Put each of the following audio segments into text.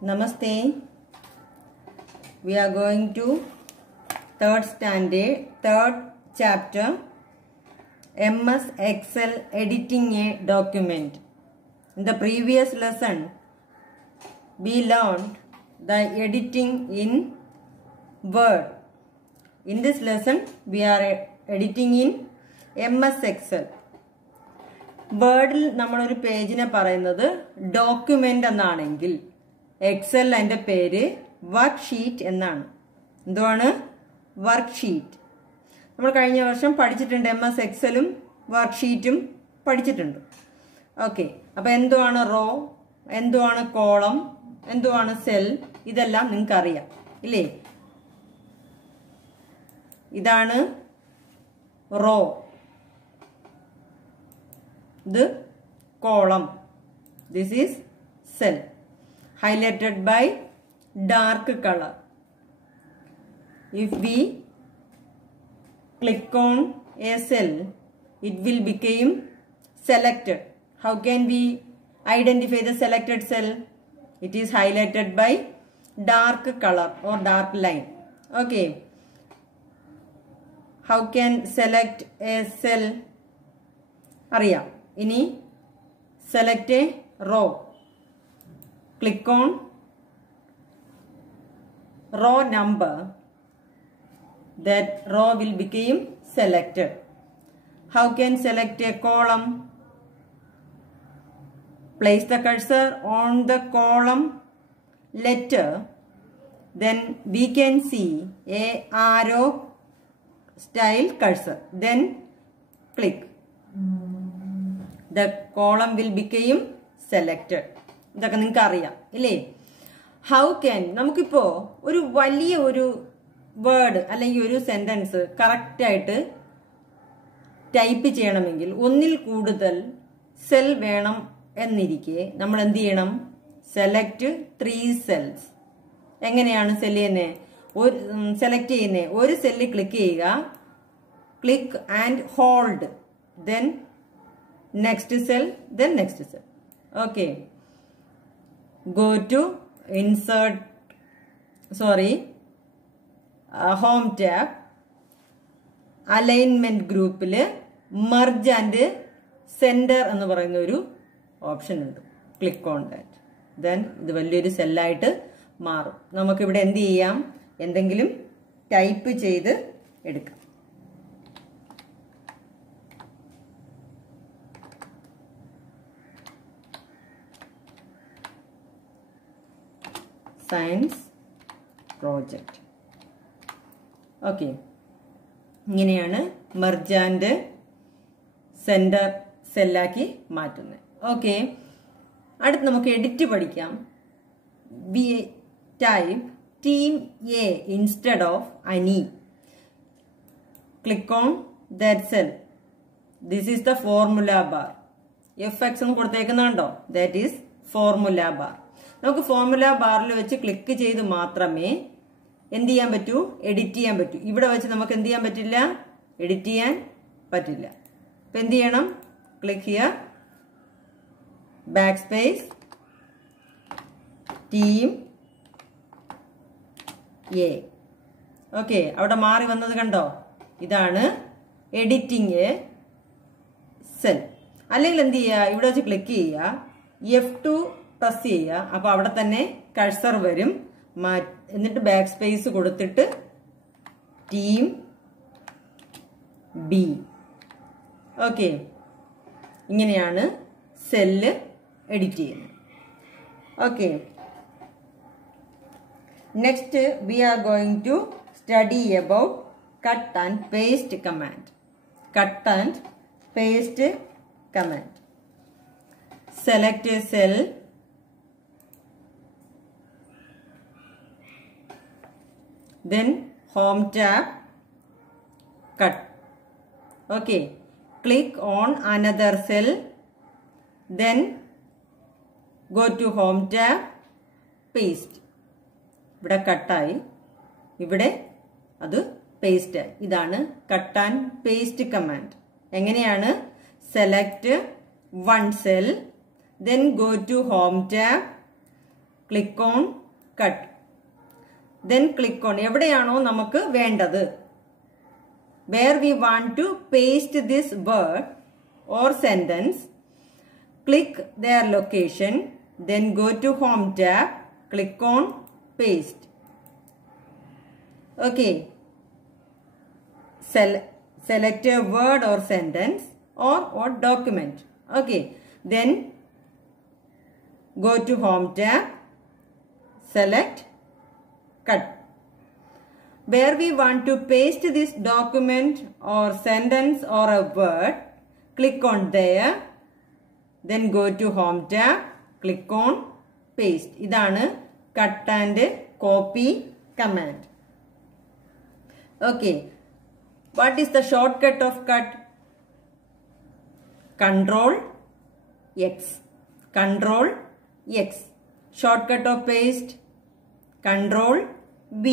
Namaste. We are going to third standard, third chapter, MS Excel editing a document. In the previous lesson, we learned the editing in Word. In this lesson, we are editing in MS Excel. വേർഡിൽ നമ്മളൊരു പേജിനെ പറയുന്നത് document എന്നാണെങ്കിൽ Excel അതിന്റെ പേര് work sheet എന്നാണ്. എന്തുവാണ്? Work sheet. നമ്മൾ കഴിഞ്ഞ വർഷം പഠിച്ചിട്ടുണ്ട്, MS എക്സലും വർക്ക് ഷീറ്റും പഠിച്ചിട്ടുണ്ട്. ഓക്കെ, അപ്പൊ എന്തുവാണ് റോ, എന്തുവാണ് കോളം, എന്തുവാണ് സെൽ, ഇതെല്ലാം നിങ്ങൾക്ക് അറിയാം ഇല്ലേ? ഇതാണ് raw, the column, this is cell, highlighted by dark color. If we click on a cell, it will become selected. How can we identify the selected cell? It is highlighted by dark color or dark line. Okay, how can select a cell? അറിയാം. ഇനി select a row. Click on row number. That row will become selected. How can select a column? Place the cursor on the column letter. Then we can see a arrow style cursor. Then click. The column will become selected. ഇതൊക്കെ നിങ്ങൾക്ക് അറിയാം ഇല്ലേ? How can, നമുക്കിപ്പോ ഒരു വലിയ ഒരു word അല്ലെങ്കിൽ ഒരു സെന്റൻസ് കറക്റ്റ് ആയിട്ട് ടൈപ്പ് ചെയ്യണമെങ്കിൽ ഒന്നിൽ കൂടുതൽ സെൽ വേണം എന്നിരിക്കെ നമ്മൾ എന്ത് ചെയ്യണം? Select 3 cells. എങ്ങനെയാണ് സെലക്ട് ചെയ്യുന്നത്? ഒരു സെല്ലിൽ ക്ലിക്ക് ചെയ്യുക, click and hold, then next cell, then next cell. Okay, go to home tab, alignment ഗ്രൂപ്പിൽ merge and center എന്ന് പറയുന്ന ഒരു ഓപ്ഷൻ ഉണ്ട്. ക്ലിക്ക് ഓൺ ദാറ്റ്, then ഇത് വലിയൊരു സെല്ലായിട്ട് മാറും. നമുക്കിവിടെ എന്ത് ചെയ്യാം? എന്തെങ്കിലും ടൈപ്പ് ചെയ്ത് എടുക്കാം. Science project. ഓക്കെ, ഇങ്ങനെയാണ് മെർജ് ആൻഡ് സെന്റർ സെല്ലാക്കി മാറ്റുന്നത്. ഓക്കെ, അടുത്ത് നമുക്ക് എഡിറ്റ് പഠിക്കാം. We type team A instead of Ani. Click on that cell. This is the formula bar. FX എന്ന് കൊടുത്തേക്കുന്നുണ്ടോ? That is formula bar. നമുക്ക് ഫോർമുല ബാറിൽ വെച്ച് ക്ലിക്ക് ചെയ്ത് മാത്രമേ എന്ത് ചെയ്യാൻ പറ്റൂ? എഡിറ്റ് ചെയ്യാൻ പറ്റൂ. ഇവിടെ വെച്ച് നമുക്ക് എന്ത് ചെയ്യാൻ പറ്റില്ല? എഡിറ്റ് ചെയ്യാൻ പറ്റില്ല. അപ്പൊ എന്ത് ചെയ്യണം? ക്ലിക്ക് ചെയ്യുക, back space, team A. Okay, അവിടെ മാറി വന്നത് കണ്ടോ? ഇതാണ് എഡിറ്റിംഗ് എ സെൽ. അല്ലെങ്കിൽ എന്ത് ചെയ്യുക? ഇവിടെ വെച്ച് ക്ലിക്ക് ചെയ്യുക, F2 പ്രസ് ചെയ്യുക. അപ്പൊ അവിടെ തന്നെ കഴ്സർ വരും. എന്നിട്ട് ബാക്ക് സ്പേസ് കൊടുത്തിട്ട് ടീം ബി. ഓക്കെ, ഇങ്ങനെയാണ് സെല്ല് എഡിറ്റ് ചെയ്യുന്നത്. Okay, next we are going to study about cut and paste command. Cut and paste command. Select a cell, then home tab, cut. Okay, click on another cell, then go to home tab, paste. ഇവിടെ കട്ടായി, ഇവിടെ അത് paste ആയി. ഇതാണ് cut and paste command. എങ്ങനെയാണ്? Select 1 cell, then go to home tab, click on cut. Then click on എവിടെയാണോ നമുക്ക് വേണ്ടത്, where we want to paste this word or sentence, click their location, then go to home tab, click on paste. Okay. Select a word or sentence or document. Okay. Then go to home tab, select cut. Where we want to paste this document or sentence or a word, click on there, then go to home tab, click on paste. ഇതാണ് cut and copy command. Okay. What is the shortcut of cut? Control X. Control X. Shortcut of paste? Control V.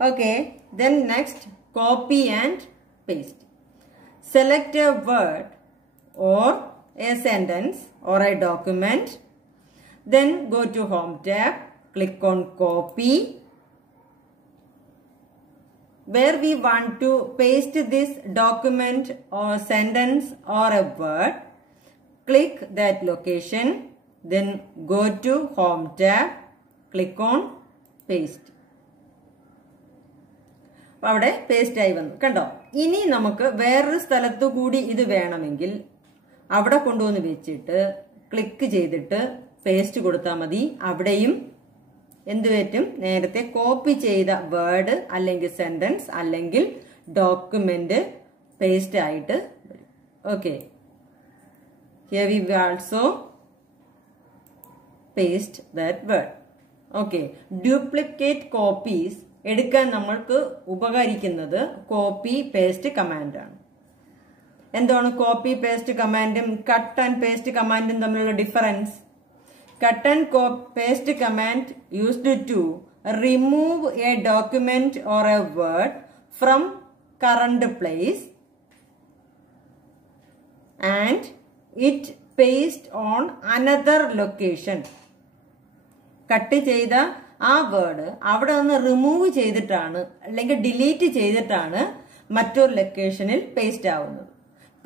Okay. Then next, copy and paste. Select a word or a sentence or a document. Then go to home tab, click on copy. Where we want to paste this document or sentence or a word, click that location, then go to home tab, click on paste. അപ്പോൾ അവിടെ paste ആയി വന്നു കണ്ടോ. ഇനി നമുക്ക് വേറൊരു സ്ഥലത്തു കൂടി ഇത് വേണമെങ്കിൽ അവിടെ കൊണ്ടുവന്ന് വെച്ചിട്ട് ക്ലിക്ക് ചെയ്തിട്ട് പേസ്റ്റ് കൊടുത്താൽ മതി. അവിടെയും എന്ത് പറ്റും, നേരത്തെ കോപ്പി ചെയ്ത വേർഡ് അല്ലെങ്കിൽ സെന്റൻസ് അല്ലെങ്കിൽ ഡോക്യുമെന്റ് പേസ്റ്റ് ആയിട്ട് വരും. Okay, here we also paste that word. Okay, duplicate copies എടുക്കാൻ നമ്മൾക്ക് ഉപകരിക്കുന്നത് കോപ്പി പേസ്റ്റ് കമാൻഡ് ആണ്. എന്താണ് കോപ്പി പേസ്റ്റ് കമാൻഡും കട്ട് ആൻഡ് പേസ്റ്റ് കമാൻഡും തമ്മിലുള്ള difference? Cut and paste command used to remove a document or a word from current place and it paste on another location. Cut ചെയ്ത ആ word അവിടെ നിന്ന് remove ചെയ്തിട്ടാണ് അല്ലെങ്കിൽ ഡിലീറ്റ് ചെയ്തിട്ടാണ് മറ്റൊരു ലൊക്കേഷനിൽ പേസ്റ്റ് ആവുന്നത്.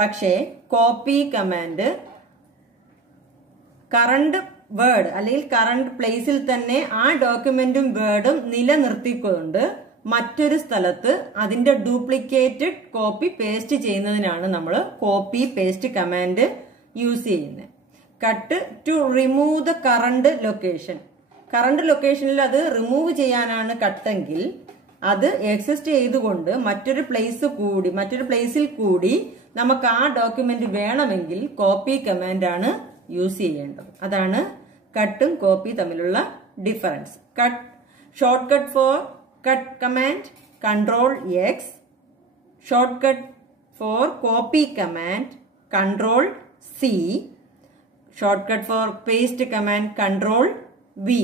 പക്ഷേ കോപ്പി കമാൻഡ് കറണ്ട് വേർഡ് അല്ലെങ്കിൽ കറണ്ട് പ്ലേസിൽ തന്നെ ആ ഡോക്യുമെന്റും വേർഡും നിലനിർത്തിക്കൊണ്ട് മറ്റൊരു സ്ഥലത്ത് അതിന്റെ ഡ്യൂപ്ലിക്കേറ്റഡ് കോപ്പി പേസ്റ്റ് ചെയ്യുന്നതിനാണ് നമ്മൾ കോപ്പി പേസ്റ്റ് കമാൻഡ് യൂസ് ചെയ്യുന്നത്. Cut to remove the current location. Current ലൊക്കേഷനിൽ അത് റിമൂവ് ചെയ്യാനാണ് കട്ടെങ്കിൽ അത് എക്സിസ്റ്റ് ചെയ്തുകൊണ്ട് മറ്റൊരു പ്ലേസിൽ കൂടി നമുക്ക് ആ ഡോക്യുമെന്റ് വേണമെങ്കിൽ കോപ്പി കമാൻഡ് ആണ് യൂസ് ചെയ്യേണ്ടത്. അതാണ് കട്ടും കോപ്പി തമ്മിലുള്ള difference. Cut shortcut for cut command control X. Shortcut for copy command control C. Shortcut for paste command control V.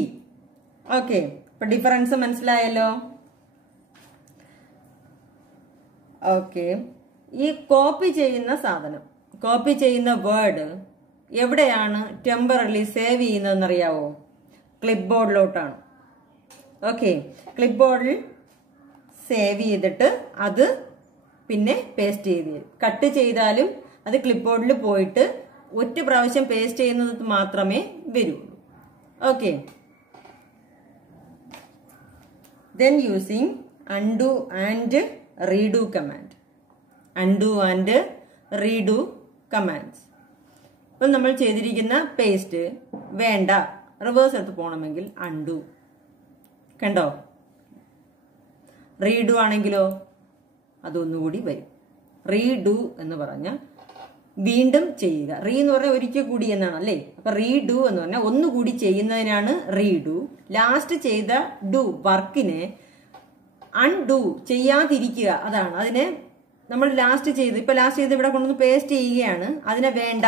Okay, അപ്പൊ ഡിഫറൻസ് മനസ്സിലായല്ലോ. ഓക്കെ, ഈ copy ചെയ്യുന്ന സാധനം, കോപ്പി ചെയ്യുന്ന വേർഡ് എവിടെയാണ് ടെമ്പററി സേവ് ചെയ്യുന്നതെന്ന് അറിയാവോ? Clip ബോർഡിലോട്ടാണ്. Okay, clip ബോർഡിൽ സേവ് ചെയ്തിട്ട് അത് പിന്നെ പേസ്റ്റ് ചെയ്ത് തരും. കട്ട് ചെയ്താലും അത് ക്ലിപ്പ് ബോർഡിൽ പോയിട്ട് ഒറ്റ പ്രാവശ്യം പേസ്റ്റ് ചെയ്യുന്നത് മാത്രമേ വരുള്ളൂ. Okay, then using undo and redo command. Undo and redo commands. ഇപ്പം നമ്മൾ ചെയ്തിരിക്കുന്ന പേസ്റ്റ് വേണ്ട, റിവേഴ്സ് എടുത്ത് പോകണമെങ്കിൽ അൺഡു. കണ്ടോ? റീഡു ആണെങ്കിലോ അതൊന്നുകൂടി വരും. റീഡു എന്ന് പറഞ്ഞാൽ വീണ്ടും ചെയ്യുക. റീ എന്ന് പറഞ്ഞാൽ ഒരിക്കൽ കൂടി എന്നാണ് അല്ലേ? അപ്പൊ റീഡു എന്ന് പറഞ്ഞാൽ ഒന്നുകൂടി ചെയ്യുന്നതിനാണ് റീഡു. ലാസ്റ്റ് ചെയ്ത ഡു വർക്കിനെ അൺഡു ചെയ്യാതിരിക്കുക, അതാണ്. അതിനെ നമ്മൾ ലാസ്റ്റ് ചെയ്ത് ഇവിടെ കൊണ്ടുവന്ന് പേസ്റ്റ് ചെയ്യുകയാണ്, അതിനെ വേണ്ട.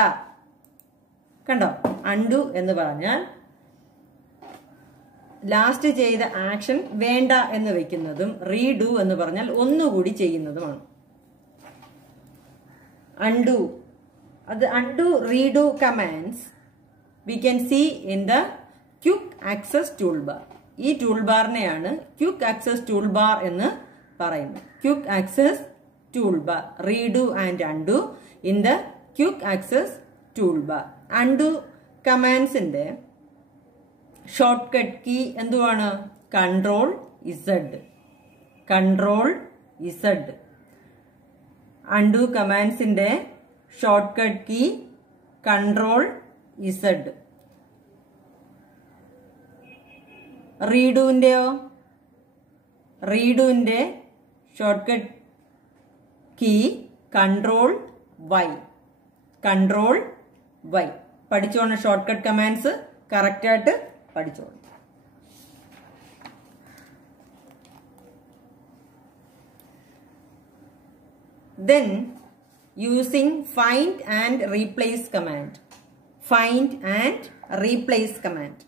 കണ്ടോ? അൺഡു എന്ന് പറഞ്ഞാൽ ലാസ്റ്റ് ചെയ്ത ആക്ഷൻ വേണ്ട എന്ന് വെക്കുന്നതും റീഡു എന്ന് പറഞ്ഞാൽ ഒന്നുകൂടി ചെയ്യുന്നതുമാണ്. അൺഡു, അത് undo redo commands we can see in the quick access toolbar. ഈ ടൂൾ ബാറിനെയാണ് ക്വിക്ക് ആക്സസ് ടൂൾ ബാർ എന്ന് പറയുന്നത്. Quick access tool bar, redo and undo in the quick access tool bar. Undo കമാൻഡ്സിന്റെ short cut key എന്തുവാണ്? Control Z. Control Z. Undo കമാൻഡ്സിന്റെ short cut key control Z. റീഡുവിന്റെയോ? റീഡുവിന്റെ short cut key control Y. Control Y. പഠിച്ചോണം short cut commands correct ആയിട്ട് പഠിച്ചോണം. Then using find and replace command. Find and replace command.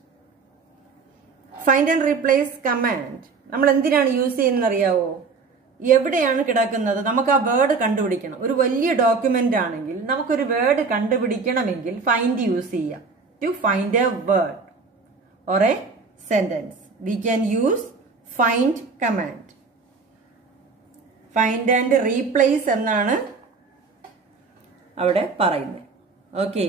Find and replace command നമ്മൾ എന്തിനാണ് use ചെയ്യുന്നത് അറിയാവോ? എവിടെയാണ് കിടക്കുന്നത് നമുക്ക് ആ വേർഡ് കണ്ടുപിടിക്കണം. ഒരു വലിയ ഡോക്യുമെന്റ് ആണെങ്കിൽ നമുക്കൊരു വേർഡ് കണ്ടുപിടിക്കണമെങ്കിൽ ഫൈൻഡ് യൂസ് ചെയ്യാം. To find a word or a sentence we can use find command. Find and replace എന്നാണ് അവിടെ പറയുന്നത്. Okay,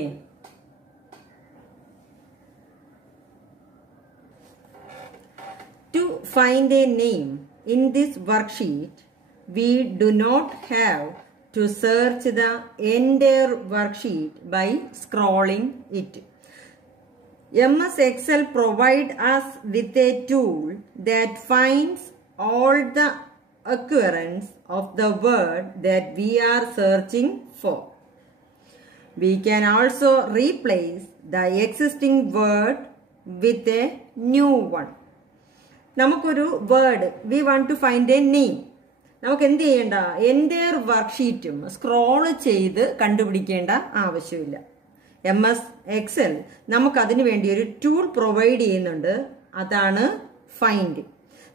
to find a name in this worksheet, we do not have to search the entire worksheet by scrolling it. MS Excel provides us with a tool that finds all the occurrence of the word that we are searching for. We can also replace the existing word with a new one. നമുക്കൊരു word we want to find a name. നമുക്ക് എന്ത് ചെയ്യേണ്ട? Entire വർക്ക്ഷീറ്റും scroll ചെയ്ത് കണ്ടുപിടിക്കേണ്ട ആവശ്യമില്ല. MS Excel നമുക്കതിന് വേണ്ടി ഒരു tool provide ചെയ്യുന്നുണ്ട്. അതാണ് ഫൈൻഡ്.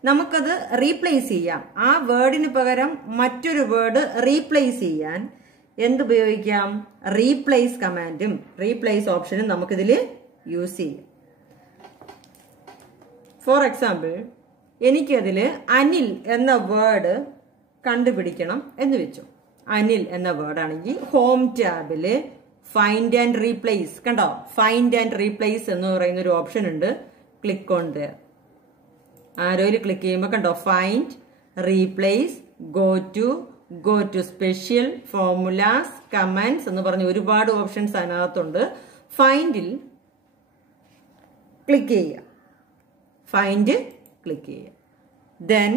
നമുക്കത് റീപ്ലേസ് ചെയ്യാം. ആ വേർഡിന് പകരം മറ്റൊരു വേർഡ് റീപ്ലേസ് ചെയ്യാൻ എന്തുപയോഗിക്കാം? റീപ്ലേസ് കമാൻഡും റീപ്ലേസ് ഓപ്ഷനും നമുക്കിതിൽ യൂസ് ചെയ്യാം. ഫോർ എക്സാമ്പിൾ, എനിക്കതിൽ അനിൽ എന്ന വേർഡ് കണ്ടുപിടിക്കണം എന്ന് വെച്ചു. അനിൽ എന്ന വേർഡാണെങ്കിൽ ഹോം ടാബില് ഫൈൻഡ് ആൻഡ് റീപ്ലേസ് കണ്ടോ? ഫൈൻഡ് ആൻഡ് റീപ്ലേസ് എന്ന് പറയുന്ന ഒരു ഓപ്ഷൻ ഉണ്ട്. Click on there. ആരോയിൽ ക്ലിക്ക് ചെയ്യുമ്പോൾ കണ്ടോ? Find, replace, go to special, formulas, commands എന്ന് പറഞ്ഞ് ഒരുപാട് ഓപ്ഷൻസ് അതിനകത്തുണ്ട്. ഫൈൻഡിൽ ക്ലിക്ക് ചെയ്യുക. ഫൈൻഡ് ക്ലിക്ക് ചെയ്യുക. ദെൻ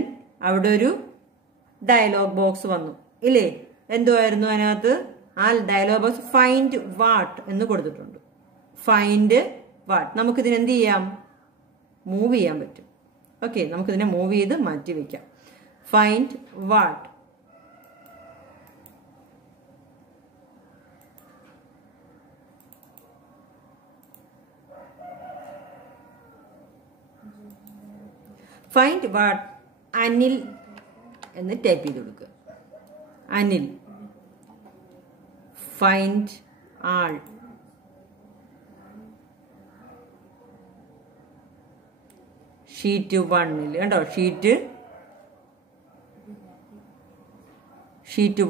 അവിടെ ഒരു ഡയലോഗ് ബോക്സ് വന്നു ഇല്ലേ? എന്തുവായിരുന്നു അതിനകത്ത്? ആ ഡയലോഗ് ബോക്സ് ഫൈൻഡ് വാട്ട് എന്ന് കൊടുത്തിട്ടുണ്ട്. Find what. നമുക്കിതിന് എന്ത് ചെയ്യാം? മൂവ് ചെയ്യാൻ പറ്റും. ഓക്കെ, നമുക്കിതിനെ മൂവ് ചെയ്ത് മാറ്റി വയ്ക്കാം. Find what. Find what Anil എന്ന് ടൈപ്പ് ചെയ്ത് കൊടുക്കുക. അനിൽ. ഫൈൻഡ് ആൾ. ഷീറ്റ് 1 കണ്ടോ? ഷീറ്റ്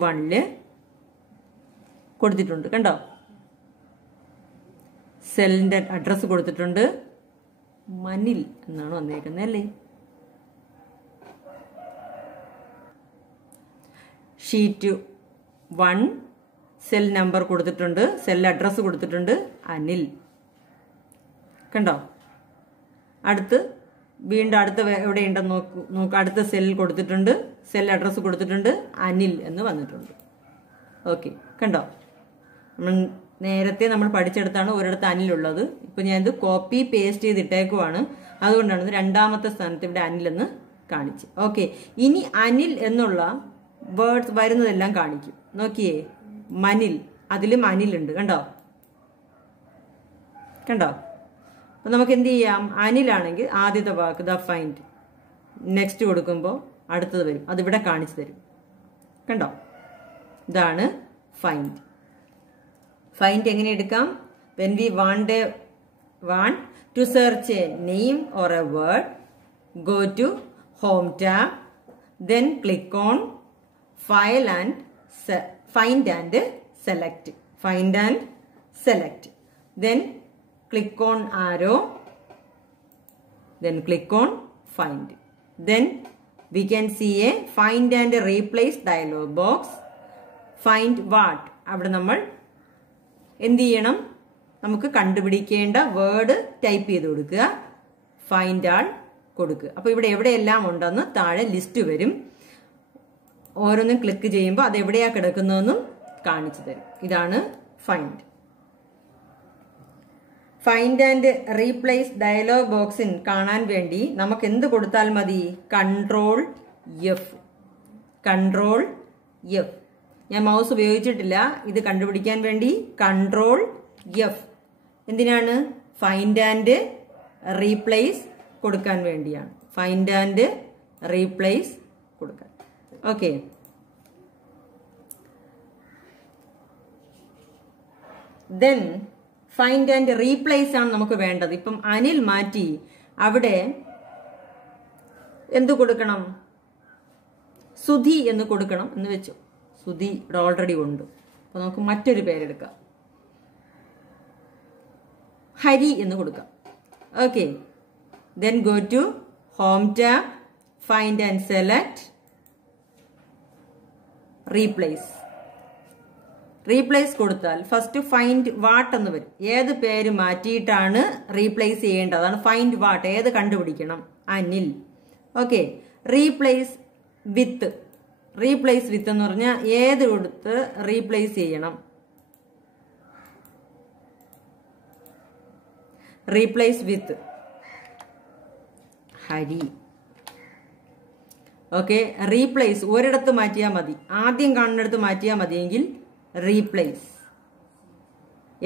1 കൊടുത്തിട്ടുണ്ട് കണ്ടോ? സെല്ലിന്റെ അഡ്രസ് കൊടുത്തിട്ടുണ്ട്. മനിൽ എന്നാണ് വന്നേക്കുന്നത് അല്ലേ? ഷീറ്റ് 1 സെൽ നമ്പർ കൊടുത്തിട്ടുണ്ട്, സെൽ അഡ്രസ് കൊടുത്തിട്ടുണ്ട്, അനിൽ കണ്ടോ? അടുത്ത് വീണ്ടും അടുത്ത എവിടെയുണ്ടെന്ന് നോക്ക്. അടുത്ത സെൽ കൊടുത്തിട്ടുണ്ട്, സെൽ അഡ്രസ് കൊടുത്തിട്ടുണ്ട്, അനിൽ എന്ന് വന്നിട്ടുണ്ട്. ഓക്കെ, കണ്ടോ? നേരത്തെ നമ്മൾ പഠിച്ചെടുത്താണ് ഒരിടത്ത് അനിലുള്ളത്. ഇപ്പം ഞാനിത് കോപ്പി പേസ്റ്റ് ചെയ്തിട്ടേക്കുവാണ്. അതുകൊണ്ടാണ് ഇത് രണ്ടാമത്തെ സ്ഥാനത്ത് ഇവിടെ അനിൽ എന്ന് കാണിച്ച്. ഓക്കെ, ഇനി അനിൽ എന്നുള്ള വേർഡ്സ് വരുന്നതെല്ലാം കാണിക്കും. നോക്കിയേ, മനിൽ, അതിലും അനിലുണ്ട് കണ്ടോ? കണ്ടോ? അപ്പൊ നമുക്ക് എന്ത് ചെയ്യാം? അനിലാണെങ്കിൽ ആദ്യത്തെ വാക്ക് ദ ഫൈൻഡ്, നെക്സ്റ്റ് കൊടുക്കുമ്പോൾ അടുത്തത് വരും, അതിവിടെ കാണിച്ചു തരും കണ്ടോ? ഇതാണ് ഫൈൻഡ്. ഫൈൻഡ് എങ്ങനെ എടുക്കാം? When we want A want to search a name or a word, go to Home tab, then click on File and Find and Select. Find and Select. Then click on arrow. Then click on Find. Then we can see a Find and Replace dialog box. Find what? അവിടെ നമ്മൾ എന്ത് ചെയ്യണം? നമുക്ക് കണ്ടുപിടിക്കേണ്ട word type ചെയ്ത് കൊടുക്കുക. Find ആൾ കൊടുക്കുക. അപ്പോൾ ഇവിടെ എവിടെയെല്ലാം ഉണ്ടെന്ന് താഴെ ലിസ്റ്റ് വരും. ഓരോന്നും ക്ലിക്ക് ചെയ്യുമ്പോൾ അത് എവിടെയാ കിടക്കുന്നതെന്നും കാണിച്ചു തരും. ഇതാണ് find. Find and replace dialog ബോക്സിൻ കാണാൻ വേണ്ടി നമുക്ക് എന്ത് കൊടുത്താൽ മതി? Control F. Control F. ഞാൻ മൗസ് ഉപയോഗിച്ചിട്ടില്ല. ഇത് കണ്ടുപിടിക്കാൻ വേണ്ടി കൺട്രോൾ എഫ്. എന്തിനാണ്? ഫൈൻഡ് ആൻഡ് റീപ്ലേസ് കൊടുക്കാൻ വേണ്ടിയാണ്. ഫൈൻഡ് ആൻഡ് റീപ്ലേസ് കൊടുക്കാൻ. Okay. Then find and replace ആണ് നമുക്ക് വേണ്ടത്. ഇപ്പം അനിൽ മാറ്റി അവിടെ എന്ത് കൊടുക്കണം? സുധി എന്ന് കൊടുക്കണം എന്ന് വെച്ചു. സുധി ഇവിടെ ഓൾറെഡി ഉണ്ട്. അപ്പൊ നമുക്ക് മറ്റൊരു പേരെടുക്കാം. ഹരി എന്ന് കൊടുക്കാം. Okay. Then go to home tab, find and select, replace. Replace കൊടുത്താൽ ഫസ്റ്റ് ഫൈൻഡ് വാട്ട് എന്ന് വരും. ഏത് പേര് മാറ്റിയിട്ടാണ് റീപ്ലേസ് ചെയ്യേണ്ടത്? അതാണ് ഫൈൻഡ് വാട്ട്. ഏത് കണ്ടുപിടിക്കണം? അനിൽ. ഓക്കെ. റീപ്ലേസ് വിത്ത്. റീപ്ലേസ് വിത്ത് എന്ന് പറഞ്ഞാൽ ഏത് കൊടുത്ത് റീപ്ലേസ് ചെയ്യണം? റീപ്ലേസ് വിത്ത് ഹരി. ഓക്കെ. റീപ്ലേസ് ഒരിടത്ത് മാറ്റിയാൽ മതി. ആദ്യം കാണുന്നിടത്ത് മാറ്റിയാൽ മതിയെങ്കിൽ റീപ്ലേസ്.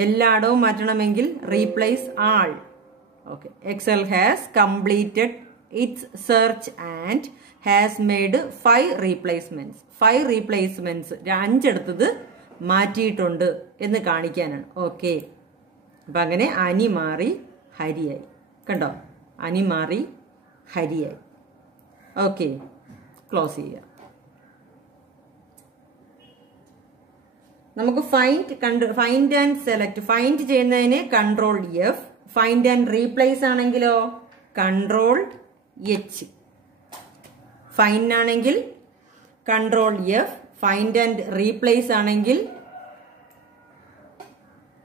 എല്ലായിടവും മാറ്റണമെങ്കിൽ replace all. Okay. Excel has completed its search and has made 5 replacements. 5 replacements 5 എടുത്തത് മാറ്റിയിട്ടുണ്ട് എന്ന് കാണിക്കാനാണ്. ഓക്കെ. അപ്പൊ അങ്ങനെ അനി മാറി ഹരിയായി. കണ്ടോ? അനി മാറി ഹരിയായി. ഓക്കെ. ക്ലോസ് ചെയ്യാം. നമുക്ക് ഫൈൻഡ് ആൻഡ് സെലക്ട്. ഫൈൻഡ് ചെയ്യുന്നതിന് control F. Find and replace ആണെങ്കിലോ കൺട്രോൾ എച്ച്. ഫൈൻഡ് ആണെങ്കിൽ control F. Find and replace ആണെങ്കിൽ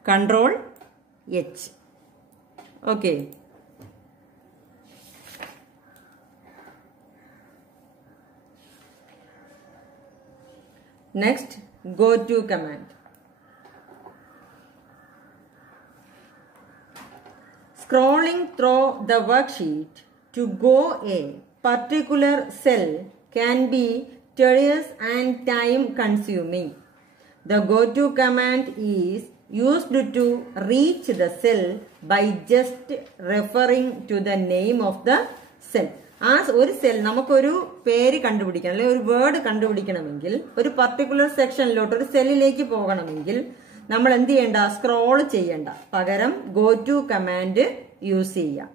control H. Okay. Next go to command. Scrolling through the worksheet to go a particular cell can be tedious and time consuming. The go to command is used to reach the cell by just referring to the name of the cell. ആ ഒരു cell നമുക്കൊരു പേര് കണ്ടുപിടിക്കണം, അല്ലെങ്കിൽ ഒരു word കണ്ടുപിടിക്കണമെങ്കിൽ, ഒരു particular സെക്ഷനിലോട്ട് ഒരു സെല്ലിലേക്ക് പോകണമെങ്കിൽ നമ്മൾ എന്ത് ചെയ്യണ്ട? സ്ക്രോൾ ചെയ്യണ്ട. പകരം ഗോ ടു കമാൻഡ് യൂസ് ചെയ്യാം.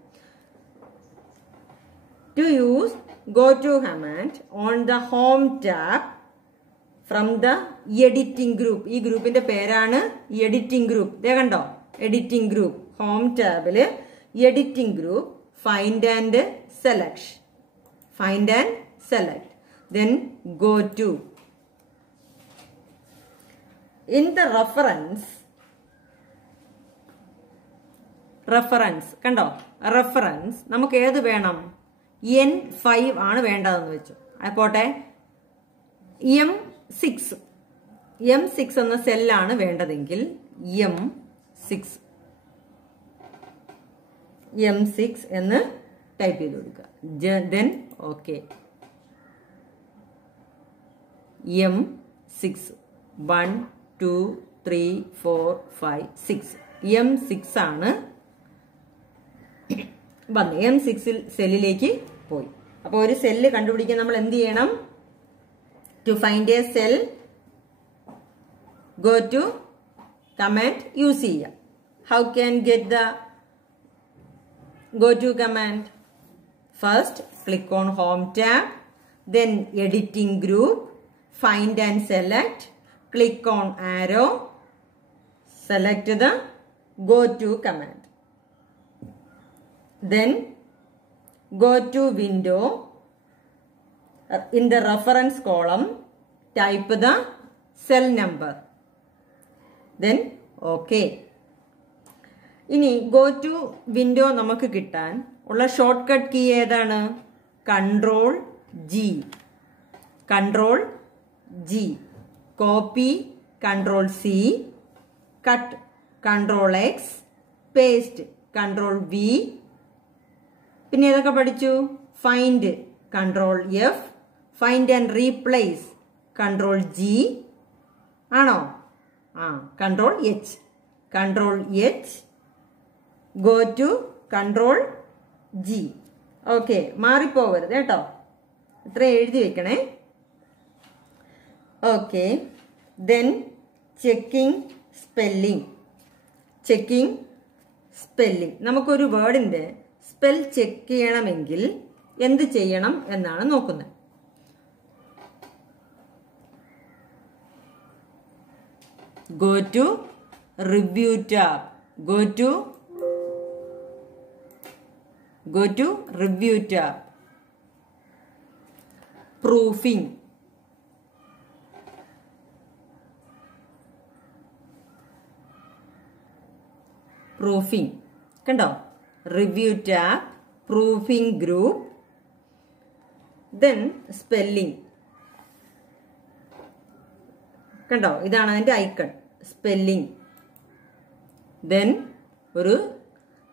To use go to command on the home tab from the editing group. ഈ ഗ്രൂപ്പിന്റെ പേരാണ് എഡിറ്റിംഗ് ഗ്രൂപ്പ്. ഇതേ കണ്ടോ? Editing group. ഹോം ടാബില് editing group. Find and select. Find and select. Then go to. In the reference കണ്ടോ? Reference നമുക്ക് ഏത് വേണം? N5 ആണ് വേണ്ടതെന്ന് വെച്ചു. ആയിക്കോട്ടെ. M6 എന്ന സെല്ലാണ് വേണ്ടതെങ്കിൽ M6 എന്ന് ടൈപ്പ് ചെയ്ത് കൊടുക്കുക. Then okay. M6 1 2 3 4 5 6. M6 ആണ് വന്ന്. M6 സെല്ലിലേക്ക് പോയി. അപ്പോൾ ഒരു സെല്ല് കണ്ടുപിടിക്കാൻ നമ്മൾ എന്ത് ചെയ്യണം? To find a cell go to command use ചെയ്യുക. How can get the go to command. First, click on Home tab, then Editing Group, find and select, click on arrow, select the Go to command. Then go to Window, in the reference column, type the cell number. Then OK. ഇനി go to window നമുക്ക് കിട്ടാൻ ഉള്ള short cut key ഏതാണ്? Control G. Control G. Copy control C. Cut control X. Paste control V. പിന്നെ ഏതൊക്കെ പഠിച്ചു? Find control F. Find and replace control G. ആണോ? Control H. Control H. Go to control G. Okay, മാറിപ്പോവരുത് കേട്ടോ, ഇത്ര എഴുതി വെക്കണേ. Okay, then checking spelling. Checking spelling. നമുക്കൊരു വേർഡിന്റെ സ്പെൽ ചെക്ക് ചെയ്യണമെങ്കിൽ എന്ത് ചെയ്യണം എന്നാണ് നോക്കുന്നത്. Go to Review tab. Go to Review tab. Proofing. Proofing. കണ്ടോ? Review tab, Proofing group, then Spelling. കണ്ടോ? ഇതാണ് അതിന്റെ ഐക്കൺ, സ്പെല്ലിംഗ്. ദെൻ ഒരു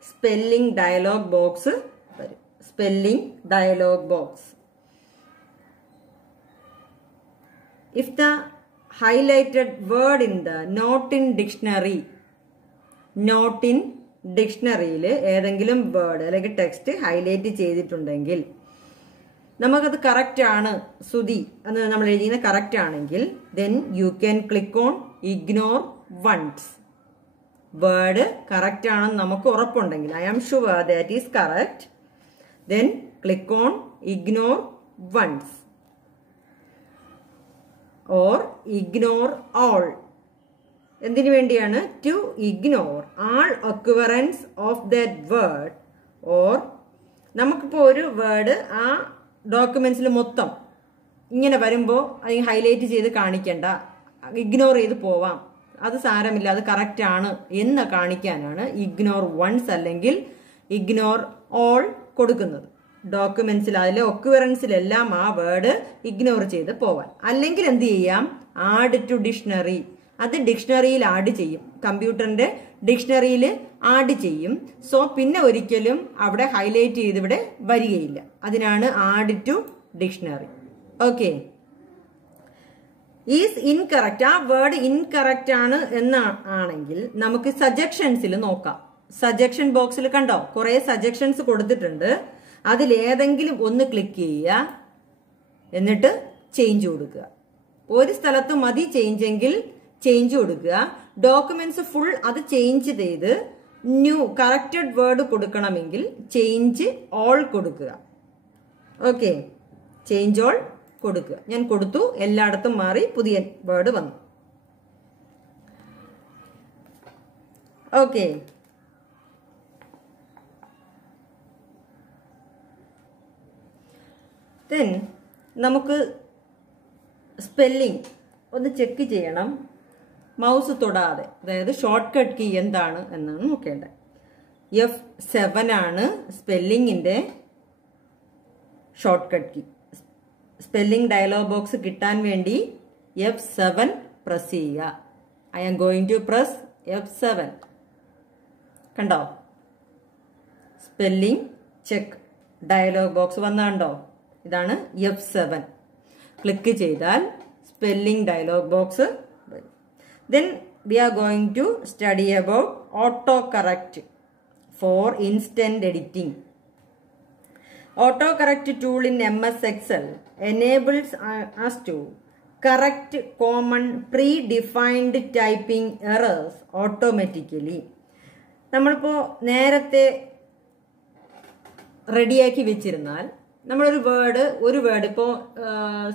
സ്പെല്ലിംഗ് ഡയലോഗ് ബോക്സ് വരും. Spelling dialog box. If the highlighted word in the not in dictionary, not in ഡിക്ഷണറിയിൽ ഏതെങ്കിലും word അല്ലെങ്കിൽ text highlight ചെയ്തിട്ടുണ്ടെങ്കിൽ നമുക്കത് കറക്റ്റ് ആണ് സുധി എന്ന് നമ്മൾ എഴുതിയത് കറക്റ്റ് ആണെങ്കിൽ then you can click on ignore once. Word correct ആണെന്ന് നമുക്ക് ഉറപ്പുണ്ടെങ്കിൽ, I am sure that is correct, then click on ignore once or ignore all. എന്തിനു വേണ്ടിയാണ്? To ignore all occurrence of that word. Or നമുക്കിപ്പോൾ ഒരു word ആ ഡോക്യുമെന്റ്സിൽ മൊത്തം ഇങ്ങനെ വരുമ്പോൾ അത് ഹൈലൈറ്റ് ചെയ്ത് കാണിക്കണ്ട, ഇഗ്നോർ ചെയ്ത് പോവാം, അത് സാരമില്ല, അത് കറക്റ്റ് ആണ് എന്ന് കാണിക്കാനാണ് ഇഗ്നോർ വൺസ് അല്ലെങ്കിൽ ഇഗ്നോർ ഓൾ കൊടുക്കുന്നത്. ഡോക്യുമെന്റ്സിൽ അതിലെ ഒക്യുറൻസിലെല്ലാം ആ വേർഡ് ഇഗ്നോർ ചെയ്ത് പോവാൻ. അല്ലെങ്കിൽ എന്ത് ചെയ്യാം? Add to dictionary. അത് ഡിക്ഷണറിയിൽ ആഡ് ചെയ്യും, കമ്പ്യൂട്ടറിന്റെ ഡിക്ഷണറിയിൽ ആഡ് ചെയ്യും. സോ പിന്നെ ഒരിക്കലും അവിടെ ഹൈലൈറ്റ് ചെയ്ത് ഇവിടെ വരികയില്ല. അതിനാണ് add to dictionary. Okay. Is incorrect, ആ വേർഡ് ഇൻകറക്റ്റ് ആണ് എന്നാണെങ്കിൽ നമുക്ക് സജഷൻസിൽ നോക്കാം. സജഷൻ ബോക്സിൽ കണ്ടോ കുറെ സജഷൻസ് കൊടുത്തിട്ടുണ്ട്. അതിലേതെങ്കിലും ഒന്ന് ക്ലിക്ക് ചെയ്യുക, എന്നിട്ട് ചേഞ്ച് കൊടുക്കുക. ഒരു സ്ഥലത്ത് മതി ചേഞ്ച് എങ്കിൽ ചേഞ്ച് കൊടുക്കുക. ഡോക്യുമെന്റ്സ് ഫുൾ അത് ചേഞ്ച് ചെയ്ത് ന്യൂ കറക്റ്റഡ് വേർഡ് കൊടുക്കണമെങ്കിൽ ചേഞ്ച് ഓൾ കൊടുക്കുക. ഓക്കെ, ചേഞ്ച് ഓൾ കൊടുക്കുക. ഞാൻ കൊടുത്തു, എല്ലായിടത്തും മാറി പുതിയ വേർഡ് വന്നു. ഓക്കെ, ദെൻ നമുക്ക് സ്പെല്ലിംഗ് ഒന്ന് ചെക്ക് ചെയ്യണം മൗസ് തൊടാതെ. അതായത് ഷോർട്ട് കട്ട് കീ എന്താണ് എന്നാണ് നോക്കേണ്ടത്. F7 ആണ് സ്പെല്ലിങ്ങിന്റെ short cut key. Spelling dialog box കിട്ടാൻ വേണ്ടി F7 പ്രസ് ചെയ്യുക. I am going to press F7. കണ്ടോ? സ്പെല്ലിംഗ് ചെക്ക് ഡയലോഗ് ബോക്സ് വന്നുണ്ടോ? ഇതാണ് F7. ക്ലിക്ക് ചെയ്താൽ സ്പെല്ലിംഗ് ഡയലോഗ് ബോക്സ് വരും. Then we are going to study about autocorrect for instant editing. Autocorrect tool in MS Excel enables us to correct common predefined typing errors automatically. നമ്മളിപ്പോൾ നേരത്തെ റെഡിയാക്കി വെച്ചിരുന്നാൽ നമ്മളൊരു വേർഡ് ഇപ്പോൾ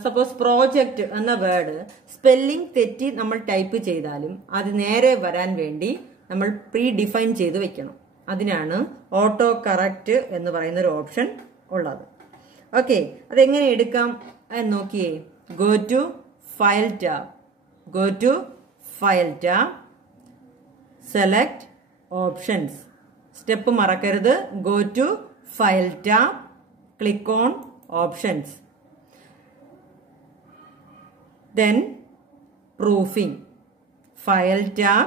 സപ്പോസ് പ്രോജക്റ്റ് എന്ന word spelling തെറ്റി നമ്മൾ ടൈപ്പ് ചെയ്താലും അത് നേരെ വരാൻ വേണ്ടി നമ്മൾ പ്രീ ഡിഫൈൻ ചെയ്ത് വെക്കണം. അതിനാണ് ഓട്ടോ കറക്റ്റ് എന്ന് പറയുന്ന ഒരു ഓപ്ഷൻ ഉള്ളത്. ഓക്കെ, അതെങ്ങനെ എടുക്കാം എന്ന് നോക്കിയേ. Go to file tab, select options. Step മറക്കരുത്. Go to file tab, click on options, then proofing, file tab,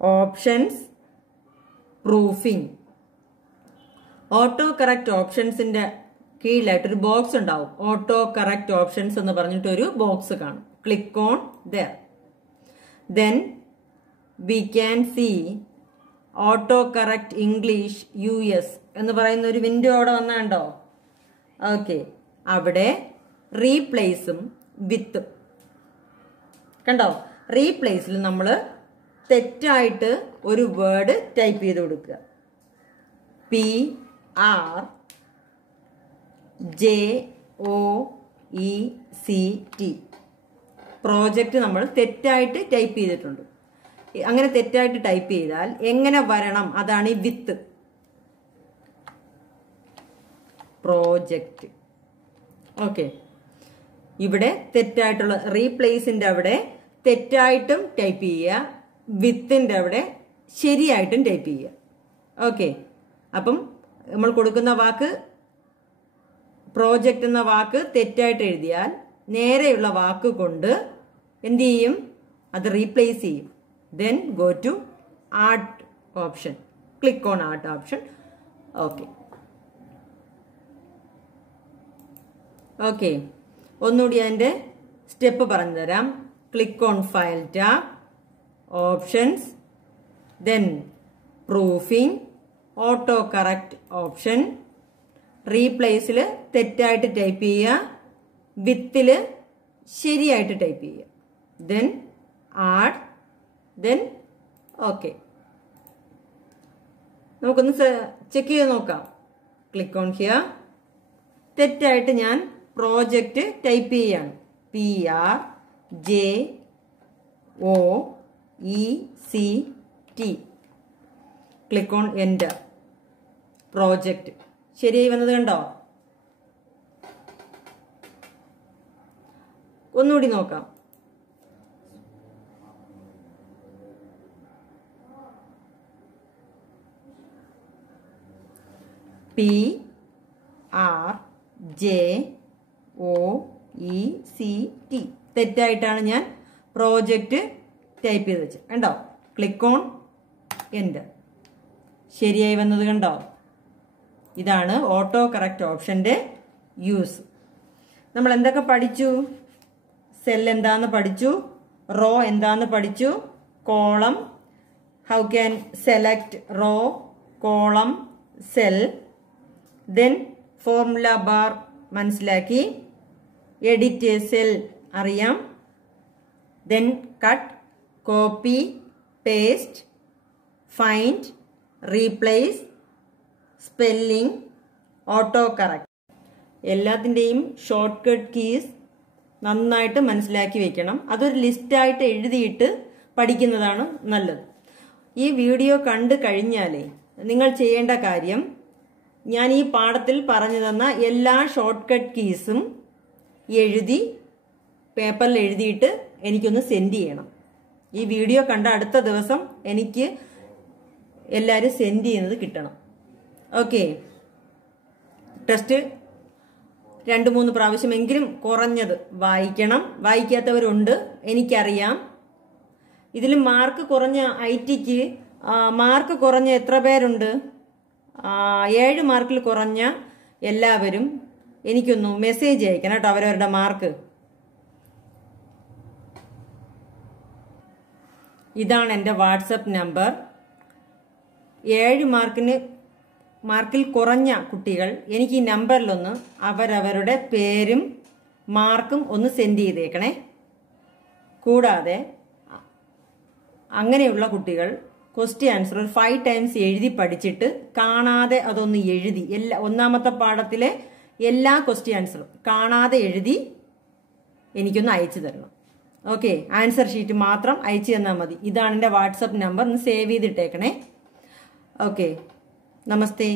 options, proofing. Auto correct ഓപ്ഷൻസിന്റെ കീഴിലായിട്ടൊരു ബോക്സ് ഉണ്ടാവും. ഓട്ടോ കറക്റ്റ് ഓപ്ഷൻസ് എന്ന് പറഞ്ഞിട്ടൊരു ബോക്സ് കാണും. Click on there. Then we can see auto correct English US എന്ന് പറയുന്ന ഒരു window അവിടെ വന്നുണ്ടോ? ഓക്കെ, അവിടെ റീപ്ലേസും വിത്തും കണ്ടോ? റീപ്ലേസിൽ നമ്മൾ തെറ്റായിട്ട് ഒരു വേർഡ് ടൈപ്പ് ചെയ്ത് കൊടുക്കുക. PROJECT. പ്രോജക്റ്റ് നമ്മൾ തെറ്റായിട്ട് ടൈപ്പ് ചെയ്തിട്ടുണ്ട്. അങ്ങനെ തെറ്റായിട്ട് ടൈപ്പ് ചെയ്താൽ എങ്ങനെ വരണം? അതാണ് ഈ വിത്ത്. പ്രോജക്റ്റ്. ഓക്കെ, ഇവിടെ തെറ്റായിട്ടുള്ള റീപ്ലേസിന്റെ അവിടെ തെറ്റായിട്ടും ടൈപ്പ് ചെയ്യുക, വിത്തിന്റെ അവിടെ ശരിയായിട്ടും ടൈപ്പ് ചെയ്യുക. ഓക്കെ, അപ്പം നമ്മൾ കൊടുക്കുന്ന വാക്ക് പ്രോജക്റ്റ് എന്ന വാക്ക് തെറ്റായിട്ട് എഴുതിയാൽ നേരെയുള്ള വാക്ക് കൊണ്ട് എന്ത് ചെയ്യും? അത് റീപ്ലേസ് ചെയ്യും. Then go to art option. Click on art option. Okay. Okay. ഒന്നുകൂടി അതിന്റെ സ്റ്റെപ്പ് പറഞ്ഞു തരാം. Click on file tab, options, then proofing, auto correct option, replaceൽ തെറ്റായിട്ട് ടൈപ്പ് ചെയ്യുക, വിത്തിൽ ശരിയായിട്ട് ടൈപ്പ് ചെയ്യുക. Then art, then okay. നമുക്കൊന്ന് ചെക്ക് ചെയ്ത് നോക്കാം. Click on here. തെറ്റായിട്ട് ഞാൻ പ്രോജക്റ്റ് ടൈപ്പ് ചെയ്യാണ്. PROJECT. Click on enter. Project ശരിയായി വന്നത് കണ്ടോ? ഒന്നുകൂടി നോക്കാം. PROJECT. തെറ്റായിട്ടാണ് ഞാൻ പ്രോജക്റ്റ് ടൈപ്പ് ചെയ്ത് വെച്ചത് കണ്ടോ? Click on enter. ശരിയായി വന്നത് കണ്ടോ? ഇതാണ് ഓട്ടോ കറക്റ്റ് ഓപ്ഷന്റെ യൂസ്. നമ്മൾ എന്തൊക്കെ പഠിച്ചു? സെൽ എന്താന്ന് പഠിച്ചു, റോ എന്താന്ന് പഠിച്ചു, column, how can select row, column, cell. Then formula bar മനസ്സിലാക്കി, എഡിറ്റ് സെൽ അറിയാം. Then cut, copy, paste, find, replace, spelling, autocorrect. എല്ലാത്തിൻ്റെയും ഷോർട്ട് കട്ട് കീസ് നന്നായിട്ട് മനസ്സിലാക്കി വെക്കണം. അതൊരു ലിസ്റ്റായിട്ട് എഴുതിയിട്ട് പഠിക്കുന്നതാണ് നല്ലത്. ഈ വീഡിയോ കണ്ടു കഴിഞ്ഞാലേ നിങ്ങൾ ചെയ്യേണ്ട കാര്യം, ഞാൻ ഈ പാഠത്തിൽ പറഞ്ഞു തന്ന എല്ലാ ഷോർട്ട് കട്ട് കീസും എഴുതി പേപ്പറിൽ എഴുതിയിട്ട് എനിക്കൊന്ന് സെൻഡ് ചെയ്യണം. ഈ വീഡിയോ കണ്ട അടുത്ത ദിവസം എനിക്ക് എല്ലാവരും സെൻഡ് ചെയ്യുന്നത് കിട്ടണം. ഓക്കെ, ടെസ്റ്റ് 2-3 പ്രാവശ്യമെങ്കിലും കുറഞ്ഞത് വായിക്കണം. വായിക്കാത്തവരുണ്ട്, എനിക്കറിയാം. ഇതിൽ മാർക്ക് കുറഞ്ഞ IT-ക്ക് മാർക്ക് കുറഞ്ഞ എത്ര പേരുണ്ട്? 7 മാർക്കിൽ കുറഞ്ഞ എല്ലാവരും എനിക്കൊന്ന് മെസ്സേജ് അയക്കണം കേട്ടോ, അവരവരുടെ മാർക്ക്. ഇതാണ് എൻ്റെ വാട്സപ്പ് നമ്പർ. 7 മാർക്കിൽ കുറഞ്ഞ കുട്ടികൾ എനിക്ക് ഈ നമ്പറിലൊന്ന് അവരവരുടെ പേരും മാർക്കും ഒന്ന് സെൻഡ് ചെയ്തേക്കണേ. കൂടാതെ അങ്ങനെയുള്ള കുട്ടികൾ ക്വസ്റ്റ്യൻ ആൻസർ ഒരു 5 ടൈംസ് എഴുതി പഠിച്ചിട്ട് കാണാതെ അതൊന്ന് എഴുതി ഒന്നാമത്തെ പാഠത്തിലെ എല്ലാ ക്വസ്റ്റ്യൻ ആൻസറും കാണാതെ എഴുതി എനിക്കൊന്ന് അയച്ചു തരണം. ഓക്കെ, ആൻസർ ഷീറ്റ് മാത്രം അയച്ചു തന്നാൽ മതി. ഇതാണ് എൻ്റെ വാട്സപ്പ് നമ്പർ, ഒന്ന് സേവ് ചെയ്തിട്ടേക്കണേ. ഓക്കെ, നമസ്തേ.